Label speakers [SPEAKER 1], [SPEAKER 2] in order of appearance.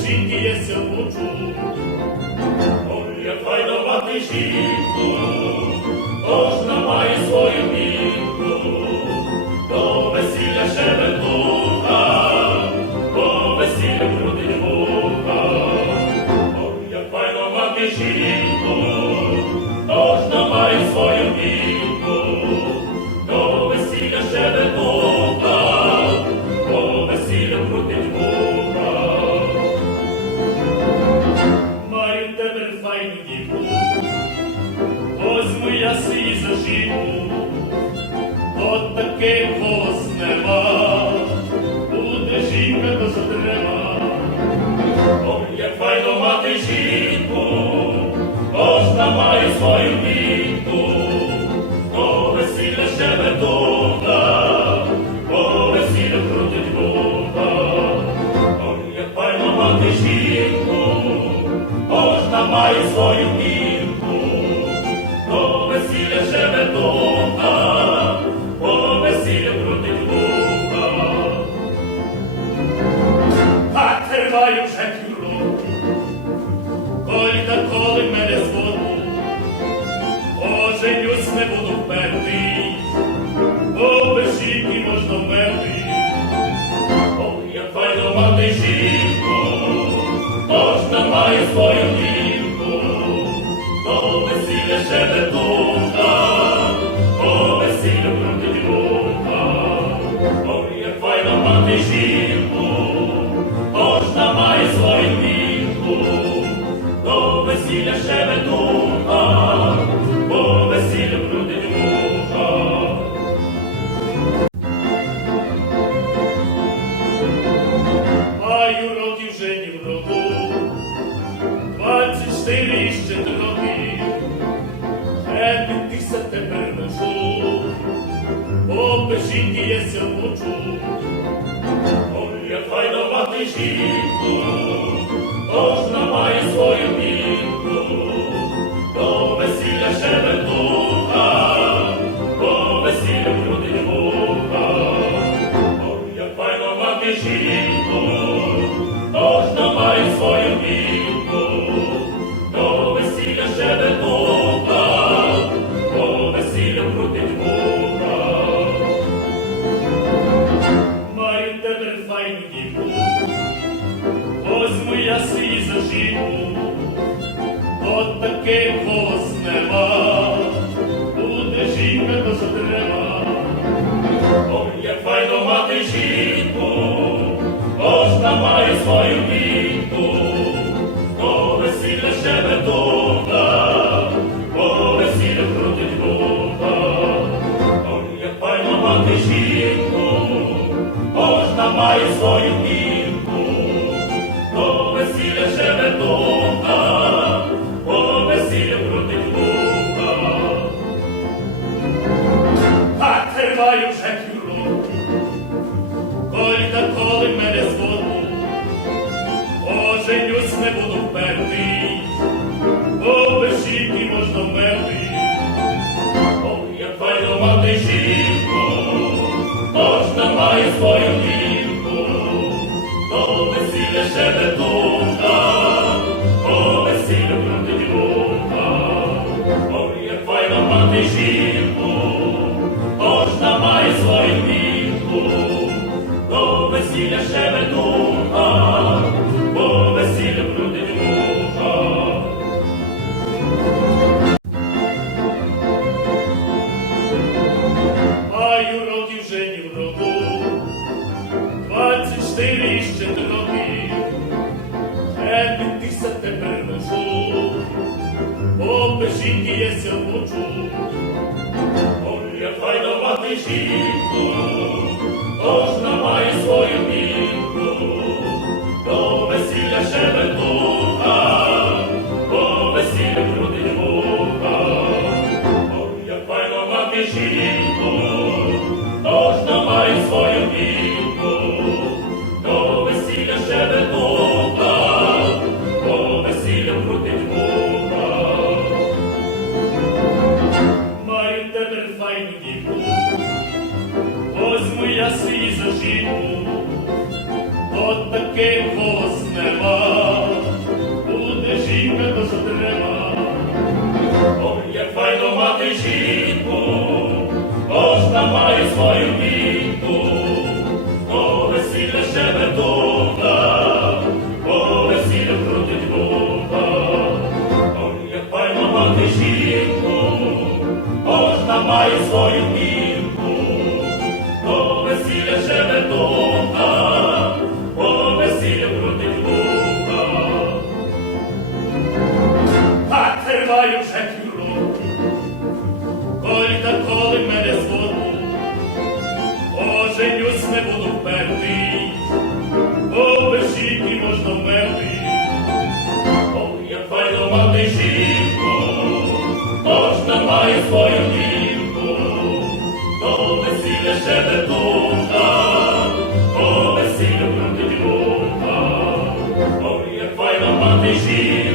[SPEAKER 1] жінки є сьогодні. Ой, як файно мати жінку, я за жінку, от такий голос нема, буде жінка до затреба. Як файно мати жінку, кожна має свою віку, до весілля щебетуха, до весілля крутить вуха. Ой, як файно мати жінку, кожна має свою вірку, весілля шебетуха, до весілля крутить як файно мати жінку, кожна має свою вірку, до весілля шебетуха, до весілля крутить вуха. Маю років вже ні в року, двадцять чотири жінки є ся почу. Ой, як файно мати жінку, такий голос нема, буде жінка до затреба. Ой, як файно мати жінку, кожна має свою віку, до весілля шебетуха, до весілля крутить вуха. Ой, як файно мати жінку, кожна має свою віку, жінку, кожна має свою лінку, то весілля шебетуха, то весілля проти вуха. Ой, як файно мати жінку, файно кожна має свою віку, до весілля шебетуха, до весілля крутить вуха. Ой, як файно мати жінку, кожна має свою віку, до весілля шебетуха, до весілля крутить вуха. Маю тепер краси за жінку, от таких голос нема, буде жінка то що треба. Ой, як файно мати жінку, кожна має свою вітку, О, весілля щебетуха, О, весілля крутить духа. Ой, як файно мати жінку, кожна має свою вітку, не буду впертий, бо без жінки можна вмерти. Ой, як файно мати жінку, кожна має свою дівку, до весілля ще не духа, по весіллю крутить вуха. Ой, як файно мати жінку,